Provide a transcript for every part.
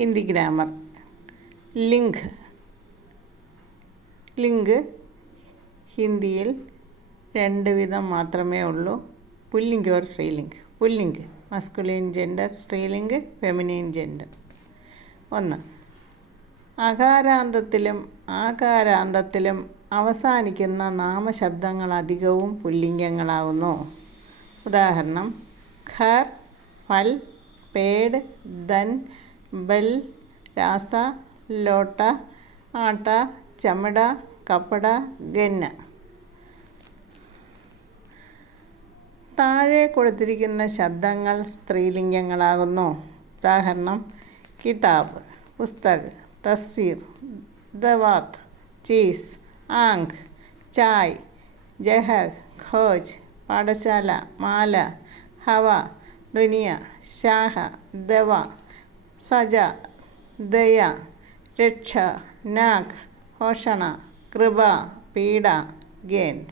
Hindi grammar. ലിംഗ്. ലിംഗ് ഹിന്ദിയിൽ 2 വിധം മാത്രമേ ഉള്ളൂ: പുല്ലിംഗ് ഓർ സ്ത്രീലിംഗ്. പുല്ലിംഗ് മസ്കുലിൻ ജെൻഡർ, സ്ത്രീലിംഗ് ഫെമിനിൻ ജെൻഡർ. 1. അകാരാന്തത്തിലും ആകാരാന്തത്തിലും അവസാനിക്കുന്ന നാമശബ്ദങ്ങൾ അധികവും പുല്ലിംഗങ്ങളാകുന്നു. ഉദാഹരണം: ഘർ, ഫൽ, പേട്, ധൻ, ബൽ, രാസ, ലോട്ട, ആട്ട, ചമട, കപ്പട, ഗന്ന. താഴെ കൊടുത്തിരിക്കുന്ന ശബ്ദങ്ങൾ സ്ത്രീലിംഗങ്ങളാകുന്നു. ഉദാഹരണം: കിതാബ് പുസ്തക്, തസ്വീർ ദവാത്, ചീസ് ആങ്ക്, ചായ് ജഹർ, ഖോജ് പാഠശാല, മാല, ഹവ, ദുനിയ, ഷാഹ, ദവ, സജ, ദയ, രക്ഷ, നാഖ്, ഭോഷണ, കൃപ, പീഡ, ഗേന്ദ്.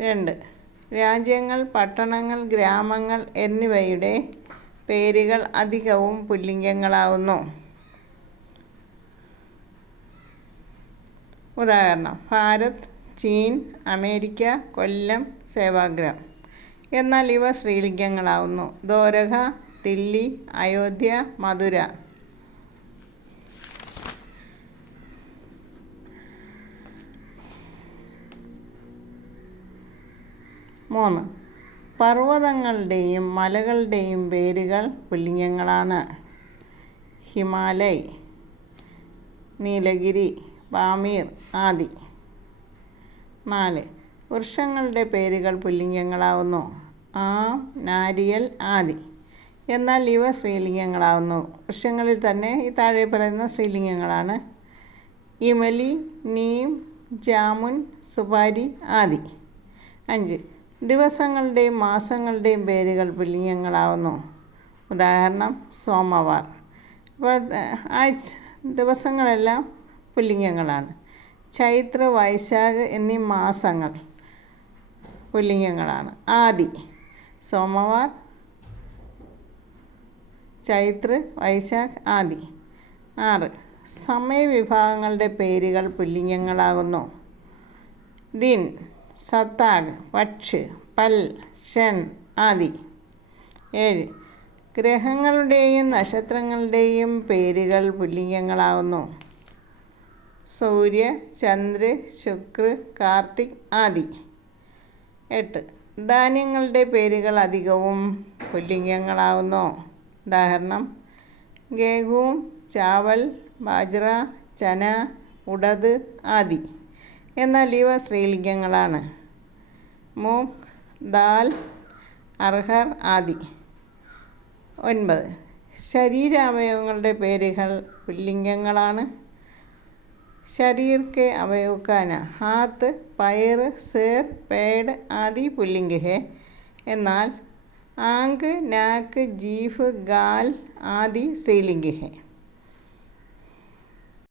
2. രാജ്യങ്ങൾ, പട്ടണങ്ങൾ, ഗ്രാമങ്ങൾ എന്നിവയുടെ പേരുകൾ അധികവും പുല്ലിംഗങ്ങളാകുന്നു. ഉദാഹരണം: ഭാരത്, ചീൻ, അമേരിക്ക, കൊല്ലം, സേവാഗ്രാം. എന്നാൽ ഇവ സ്ത്രീലിംഗങ്ങളാകുന്നു. ദ്വാരക, ദില്ലി, അയോധ്യ, മധുര. 3. പർവ്വതങ്ങളുടെയും മലകളുടെയും പേരുകൾ പുല്ലിംഗങ്ങളാണ്. ഹിമാലയ്, നീലഗിരി, പാമീർ ആദി. 4. വൃക്ഷങ്ങളുടെ പേരുകൾ പുല്ലിംഗങ്ങളാവുന്നു. ആം, നാരിയൽ ആദി. എന്നാൽ ഇവ സ്ത്രീലിംഗങ്ങളാവുന്നു. വൃക്ഷങ്ങളിൽ തന്നെ ഈ താഴെ പറയുന്ന സ്ത്രീലിംഗങ്ങളാണ്: ഇമലി, നീം, ജാമുൻ, സുപാരി ആദി. 5. ദിവസങ്ങളുടെയും മാസങ്ങളുടെയും പേരുകൾ പുല്ലിംഗങ്ങളാവുന്നു. ഉദാഹരണം: സോമവാർ. അപ്പോൾ ദിവസങ്ങളെല്ലാം പുല്ലിംഗങ്ങളാണ്. ചൈത്ര, വൈശാഖ് എന്നീ മാസങ്ങൾ പുല്ലിംഗങ്ങളാണ്. ആദി, സോമവാർ, ചൈത്ര, വൈശാഖ്, ആദി. 6. സമയവിഭാഗങ്ങളുടെ പേരുകൾ പുല്ലിംഗങ്ങളാകുന്നു. ദിൻ, സത്താഗ്, പക്ഷ്, പൽ, ഷൻ ആദി. 7. ഗ്രഹങ്ങളുടെയും നക്ഷത്രങ്ങളുടെയും പേരുകൾ പുല്ലിംഗങ്ങളാകുന്നു. സൂര്യ, ചന്ദ്ര, ശുക്ര, കാർത്തിക് ആദി. 8. ധാന്യങ്ങളുടെ പേരുകൾ അധികവും പുല്ലിംഗങ്ങളാകുന്നു. ഉദാഹരണം: ഗേഹൂം, ചാവൽ, ബാജ്ര, ചന, ഉടത് ആദി. എന്നാൽ ഇവ സ്ത്രീലിംഗങ്ങളാണ്. മൂങ്, ദാൽ, അർഹർ ആദി. 9. ശരീരാവയവങ്ങളുടെ പേരുകൾ പുല്ലിംഗങ്ങളാണ്. शरीर के अवयव का नाम हाथ, पैर, सिर, पेड़ आदि पुल्लिंग है. എന്നാൽ ആങ്ക്, നാക്ക്, ജീഫ്, ഗാൽ ആദി സ്ത്രീലിംഗ है.